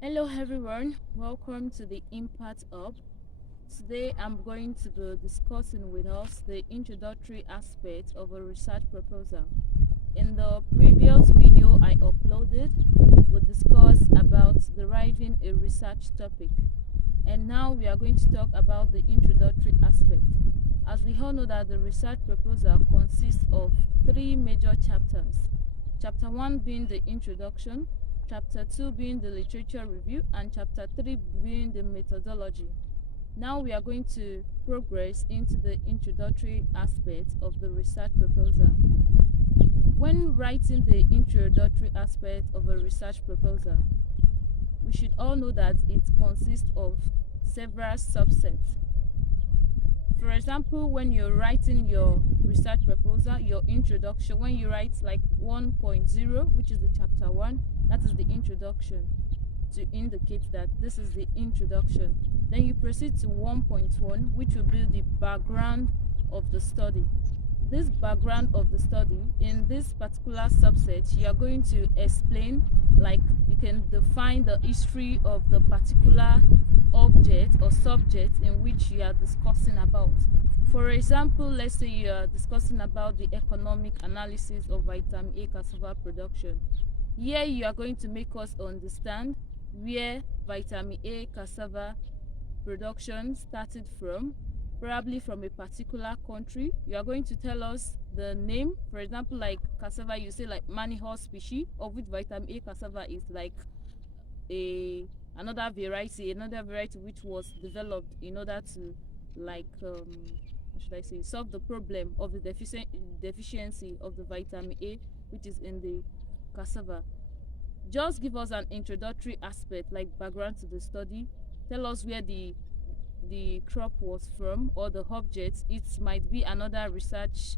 Hello everyone, welcome to the Impact Hub. Today I'm going to be discussing with us the introductory aspect of a research proposal. In the previous video I uploaded, we discussed about deriving a research topic. And now we are going to talk about the introductory aspect. As we all know that the research proposal consists of three major chapters. Chapter 1 being the introduction, Chapter 2 being the literature review, and Chapter 3 being the methodology. Now we are going to progress into the introductory aspect of the research proposal. When writing the introductory aspect of a research proposal, we should all know that it consists of several subsets. For example, when you're writing your research proposal, your introduction, when you write like 1.0, which is the chapter 1, that is the introduction, to indicate that this is the introduction. Then you proceed to 1.1, which will be the background of the study. This background of the study, in this particular subset, you are going to explain, like you can define the history of the particular object or subject in which you are discussing about. For example, let's say you are discussing about the economic analysis of vitamin A cassava production. Here you are going to make us understand where vitamin A cassava production started from, probably from a particular country. You are going to tell us the name. For example, like cassava, you say like Manihor species, of which vitamin A cassava is like another variety which was developed in order to, like how should I say, solve the problem of the deficiency of the vitamin A which is in the cassava. Just give us an introductory aspect, like background to the study. Tell us where the crop was from or the object. It might be another research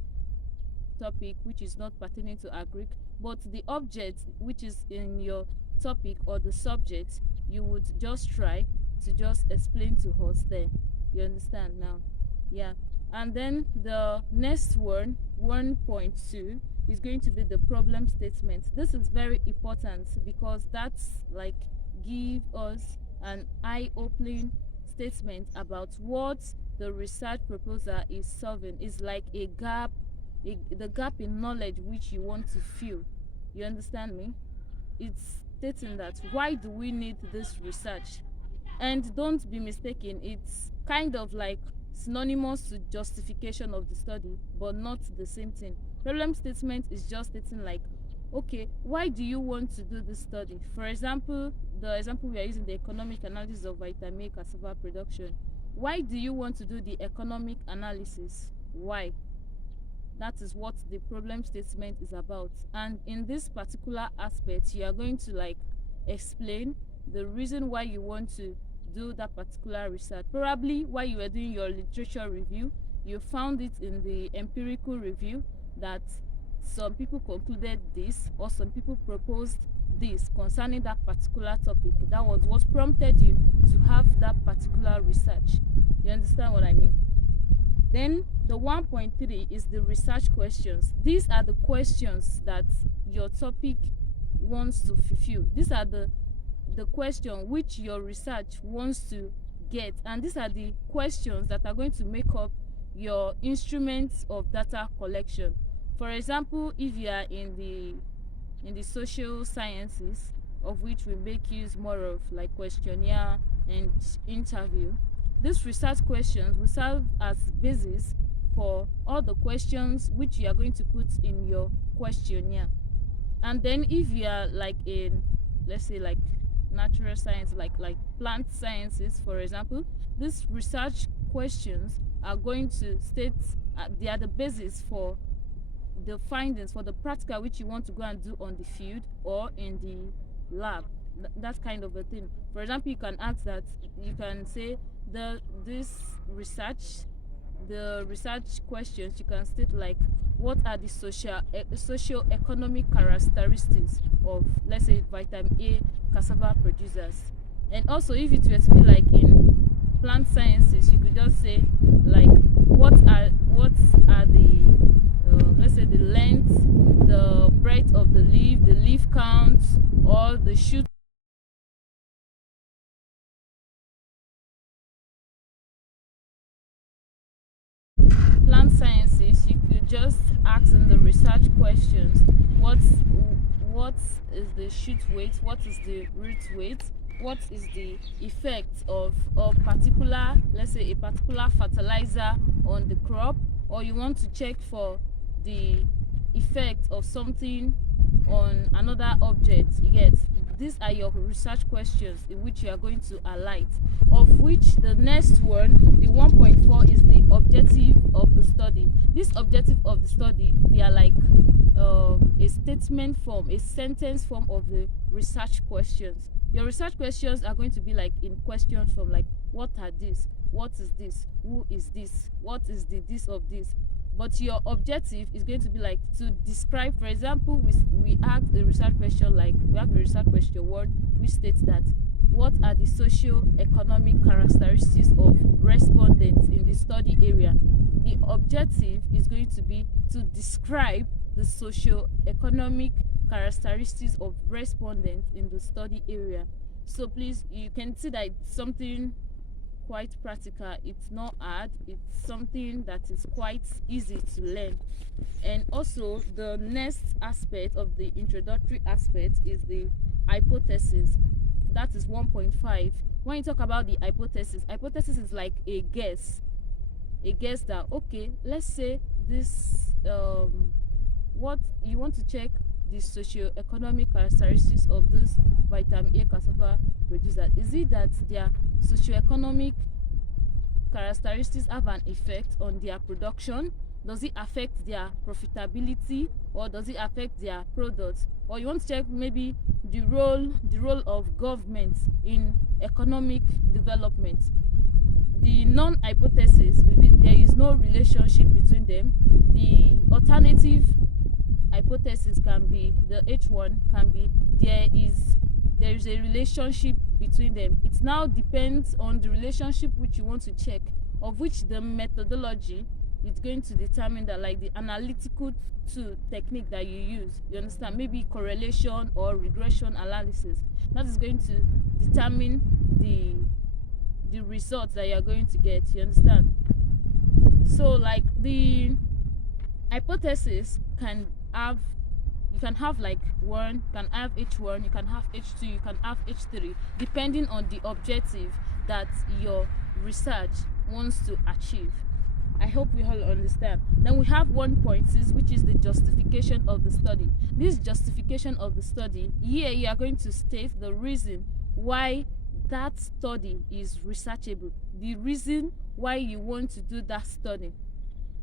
topic which is not pertaining to agric, but the object which is in your topic or the subject, you would just try to just explain to us there. You understand now? Yeah. And then the next one, 1.2, is going to be the problem statement. This is very important because that's like give us an eye-opening statement about what the research proposal is solving. Is like a gap, the gap in knowledge which you want to fill. You understand me? It's stating that why do we need this research? And don't be mistaken, it's kind of like synonymous to justification of the study, but not the same thing. Problem statement is just stating like, okay, why do you want to do this study? For example, the example we are using, the economic analysis of vitamin A cassava production. Why do you want to do the economic analysis? Why? That is what the problem statement is about. And in this particular aspect, you are going to like explain the reason why you want to do that particular research. Probably while you were doing your literature review, you found it in the empirical review that some people concluded this or some people proposed this concerning that particular topic. That was what prompted you to have that particular research. You understand what I mean? Then the 1.3 is the research questions. These are the questions that your topic wants to fulfill. These are the question which your research wants to get, and these are the questions that are going to make up your instruments of data collection. For example, if you are in the social sciences, of which we make use more of, like questionnaire and interview, these research questions will serve as basis for all the questions which you are going to put in your questionnaire. And then if you are like in, let's say, like natural science, like plant sciences, for example, these research questions are going to state they are the basis for the findings, for the practical which you want to go and do on the field or in the lab. That kind of a thing. For example, you can ask that, you can say the research questions, you can state like, what are the socio-economic characteristics of, let's say, vitamin A cassava producers? And also, if it were to be like in plant sciences, you could just say like, what are the let's say the length, the breadth of the leaf count, or the shoot just ask in the research questions what is the shoot weight, what is the root weight, what is the effect of a particular, let's say a particular fertilizer on the crop, or you want to check for the effect of something on another object. You get, these are your research questions in which you are going to highlight, of which the next one, the 1.4, is the objective of the study. This objective of the study, they are like a statement form, a sentence form of the research questions. Your research questions are going to be like in questions from like, what are these, what is this, who is this, what is the this of this. But your objective is going to be like to describe. For example, we ask a research question, like we have a research question one which states that what are the socio-economic characteristics of respondents in the study area. The objective is going to be to describe the socio-economic characteristics of respondents in the study area. So please, you can see that it's something quite practical. It's not hard, it's something that is quite easy to learn. And also the next aspect of the introductory aspect is the hypothesis. That is 1.5. When you talk about the hypothesis is like a guess that, okay, let's say this what you want to check the socio-economic characteristics of this vitamin A cassava producer. Is it that their socio-economic characteristics have an effect on their production? Does it affect their profitability, or does it affect their products? Or you want to check maybe the role of government in economic development. The non-hypothesis will be there is no relationship between them. The alternative hypothesis can be, the H1 can be, there is a relationship between them. It now depends on the relationship which you want to check, of which the methodology is going to determine that, like the analytical technique that you use, you understand, maybe correlation or regression analysis, that is going to determine the results that you are going to get, you understand. So like the hypothesis can have, you can have like one, you can have H1, you can have H2, you can have H3, depending on the objective that your research wants to achieve. I hope we all understand. Then we have 1.6, which is the justification of the study. This justification of the study, here you are going to state the reason why that study is researchable, the reason why you want to do that study.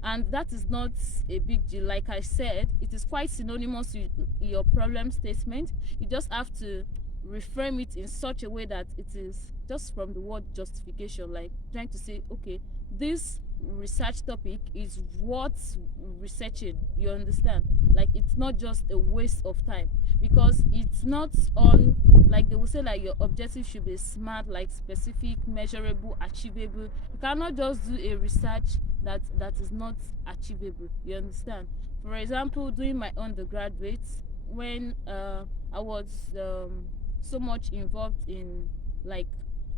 And that is not a big deal. Like I said, it is quite synonymous with your problem statement. You just have to reframe it in such a way that it is just from the word justification, like trying to say, okay, this research topic is worth researching, you understand. Like it's not just a waste of time, because it's not all, like they will say like your objective should be smart, like specific, measurable, achievable. You cannot just do a research that is not achievable, you understand. For example, doing my undergraduate, when I was so much involved in like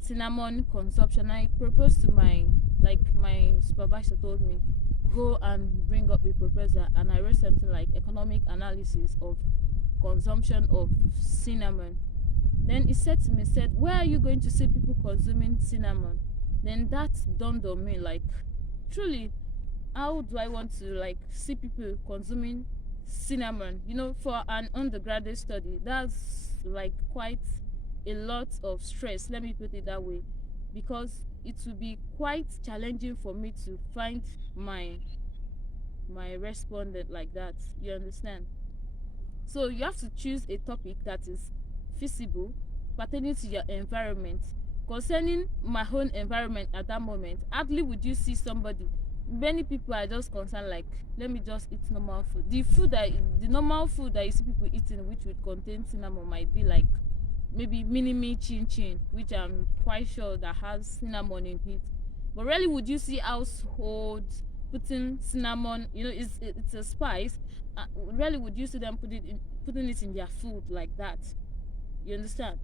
cinnamon consumption, I proposed to my supervisor told me, go and bring up a proposal, and I wrote something like economic analysis of consumption of cinnamon. Then he said to me, said, where are you going to see people consuming cinnamon? Then that dawned on me, like, truly, how do I want to like see people consuming cinnamon? You know, for an undergraduate study, that's like quite a lot of stress, let me put it that way, because it will be quite challenging for me to find my respondent like that, you understand. So you have to choose a topic that is feasible, pertaining to your environment. Concerning my own environment at that moment, hardly would you see somebody, many people are just concerned like, let me just eat normal food. The normal food that you see people eating which would contain cinnamon might be like maybe mini chin chin, which I'm quite sure that has cinnamon in it. But rarely would you see households putting cinnamon, you know, it's a spice. Rarely would you see them putting it in their food like that, you understand.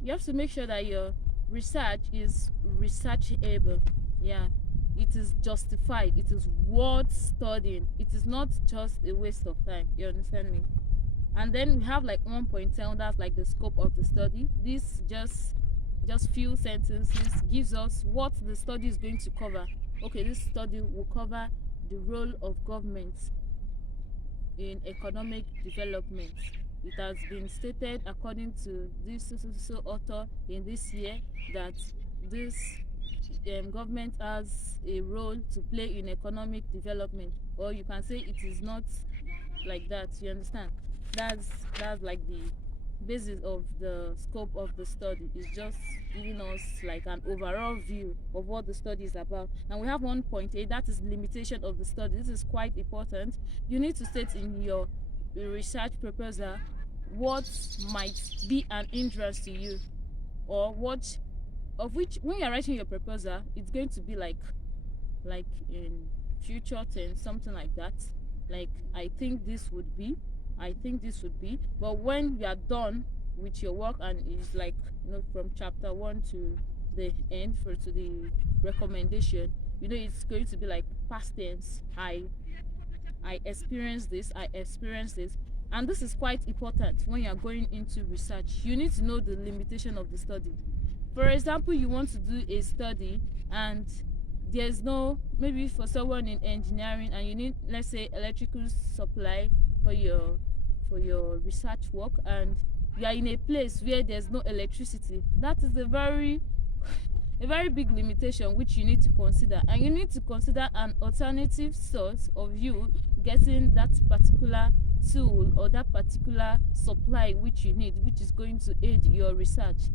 You have to make sure that your research is researchable. Yeah, it is justified, it is worth studying, it is not just a waste of time. You understand me? And then we have like 1.10, that's like the scope of the study. This just few sentences gives us what the study is going to cover. Okay, this study will cover the role of government in economic development. It has been stated according to this so author in this year that this government has a role to play in economic development, or you can say it is not like that. You understand? That's like the basis of the scope of the study. Is just giving us like an overall view of what the study is about. And we have 1.8, that is limitation of the study. This is quite important. You need to state in your research proposal what might be an interest to you, or what of which, when you're writing your proposal, it's going to be like in future tense, something like that. Like, I think this would be, but when you are done with your work and it's like, from chapter 1 to the end, to the recommendation, it's going to be like past tense. I experienced this, and this is quite important when you're going into research. You need to know the limitation of the study. For example, you want to do a study and there's no, maybe for someone in engineering, and you need, let's say, electrical supply for your research work, and you are in a place where there's no electricity. That is a very big limitation which you need to consider, and you need to consider an alternative source of you getting that particular tool or that particular supply which you need, which is going to aid your research.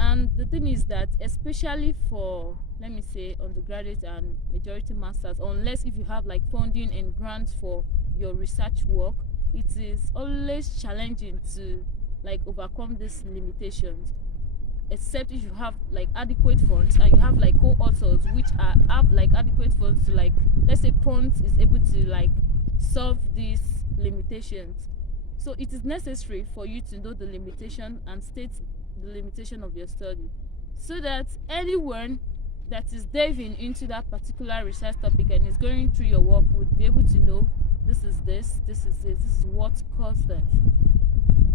And the thing is that, especially for, let me say, undergraduate and majority masters, unless if you have like funding and grants for your research work, it is always challenging to like overcome these limitations, except if you have like adequate funds and you have like co-authors which have like adequate funds to, like, let's say, funds is able to like solve these limitations. So it is necessary for you to know the limitation and state the limitation of your study, so that anyone that is diving into that particular research topic and is going through your work would be able to know this is what caused that.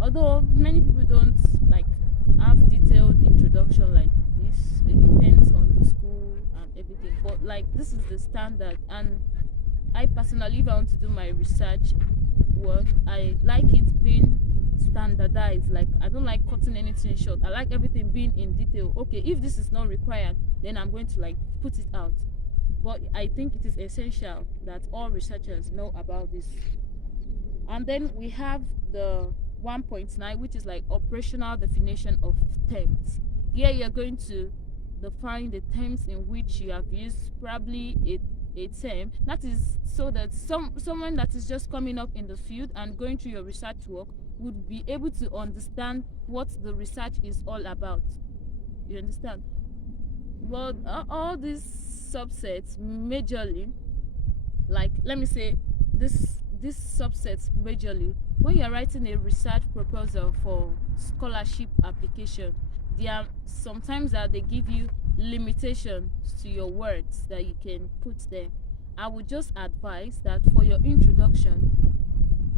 Although many people don't like have detailed introduction like this, it depends on the school and everything, but like this is the standard. And I personally, if I want to do my research work, I like it being standardized. Like, I don't like cutting anything short. I like everything being in detail. Okay, if this is not required, then I'm going to like put it out. But I think it is essential that all researchers know about this. And then we have the 1.9, which is like operational definition of terms. Here you're going to define the terms in which you have used probably a term. That is so that someone that is just coming up in the field and going through your research work would be able to understand what the research is all about. You understand? But all these subsets majorly, like, let me say, this subsets majorly, when you're writing a research proposal for scholarship application, there are sometimes that they give you limitations to your words that you can put there. I would just advise that for your introduction,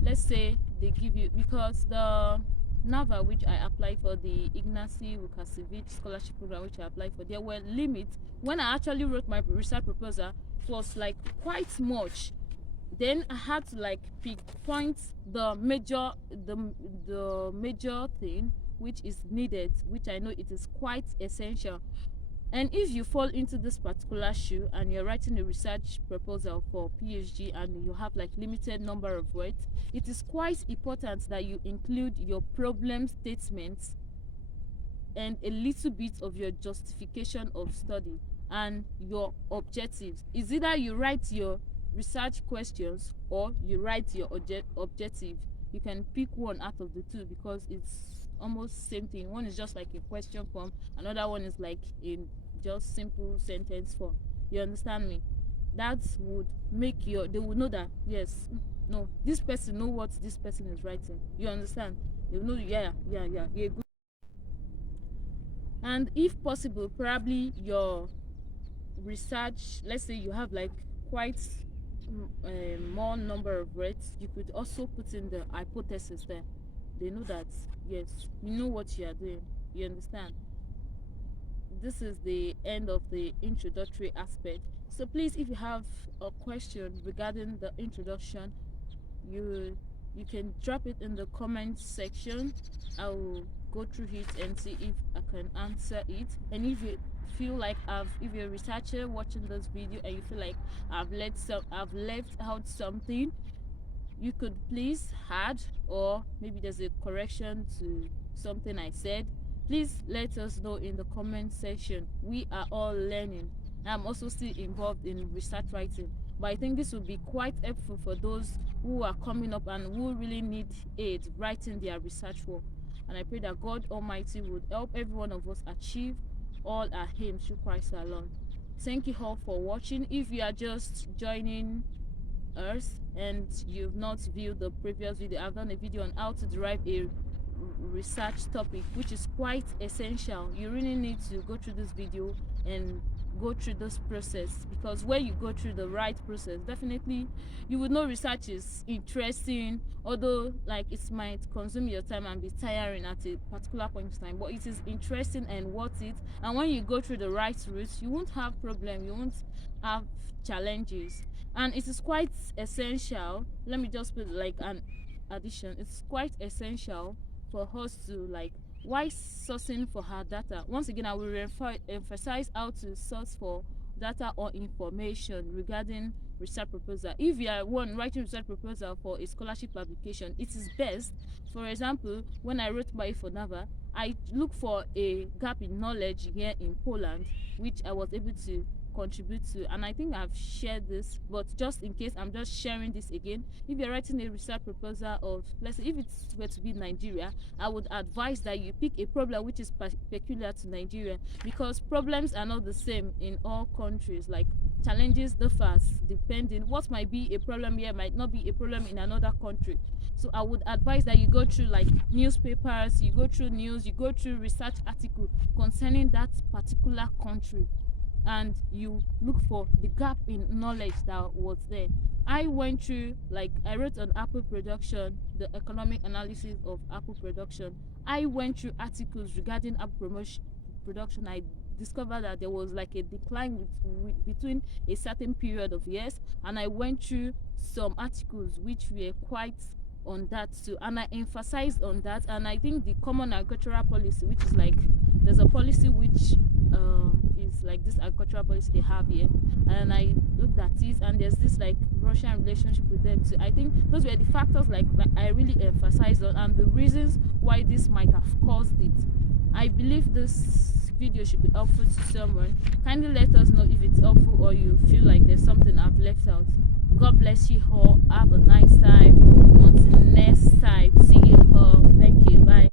let's say they give you, because the NAVA which I applied for, the Ignacy Vukasevich scholarship program which I applied for, there were limits. When I actually wrote my research proposal, it was like quite much. Then I had to like pinpoint the major thing which is needed, which I know it is quite essential. And if you fall into this particular shoe and you're writing a research proposal for PhD and you have like limited number of words, it is quite important that you include your problem statements and a little bit of your justification of study and your objectives. Is either you write your research questions or you write your objective. You can pick one out of the two because it's almost same thing. One is just like a question form, another one is like in just simple sentence form. You understand me? That would make they would know that yes, no, this person know what this person is writing. You understand? They will know, yeah, good. And if possible, probably your research, let's say you have like quite more number of words, you could also put in the hypothesis there. They know that, yes, you know what you are doing. You understand? This is the end of the introductory aspect. So please, if you have a question regarding the introduction, you you can drop it in the comment section. I will go through it and see if I can answer it. And if you feel like if you're a researcher watching this video and you feel like I've left out something, you could please add, or maybe there's a correction to something I said. Please let us know in the comment section. We are all learning. I'm also still involved in research writing, but I think this will be quite helpful for those who are coming up and who really need aid writing their research work. And I pray that God Almighty would help every one of us achieve all our aims through Christ alone. Thank you all for watching. If you are just joining us and you've not viewed the previous video, I've done a video on how to derive a research topic, which is quite essential. You really need to go through this video and go through this process, because when you go through the right process, definitely you would know research is interesting, although like it might consume your time and be tiring at a particular point in time, but it is interesting and worth it. And when you go through the right route, you won't have problem, you won't have challenges. And it is quite essential, let me just put like an addition, it's quite essential for us to like, why sourcing for her data. Once again, I will emphasize how to source for data or information regarding research proposal. If you are one writing research proposal for a scholarship application, it is best. For example, when I wrote my for NAVA, I look for a gap in knowledge here in Poland, which I was able to contribute to, and I think I've shared this, but just in case, I'm just sharing this again. If you're writing a research proposal of, let's say if it's were to be Nigeria, I would advise that you pick a problem which is peculiar to Nigeria, because problems are not the same in all countries. Like, challenges differ depending what might be a problem here might not be a problem in another country. So I would advise that you go through like newspapers, you go through news, you go through research article concerning that particular country, and you look for the gap in knowledge that was there. I went through, like, I wrote on Apple production, the economic analysis of Apple production. I went through articles regarding Apple production. I discovered that there was like a decline between a certain period of years, and I went through some articles which were quite on that too, and I emphasized on that. And I think the common agricultural policy, which is like, there's a policy which is like this agricultural policy they have here, and I looked at it, and there's this like Russian relationship with them too. I think those were the factors like I really emphasized on, and the reasons why this might have caused it. I believe this video should be helpful to someone. Kindly let us know if it's helpful or you feel like there's something I've left out. God bless you all. Have a nice time. Until next time. See you all. Thank you. Bye.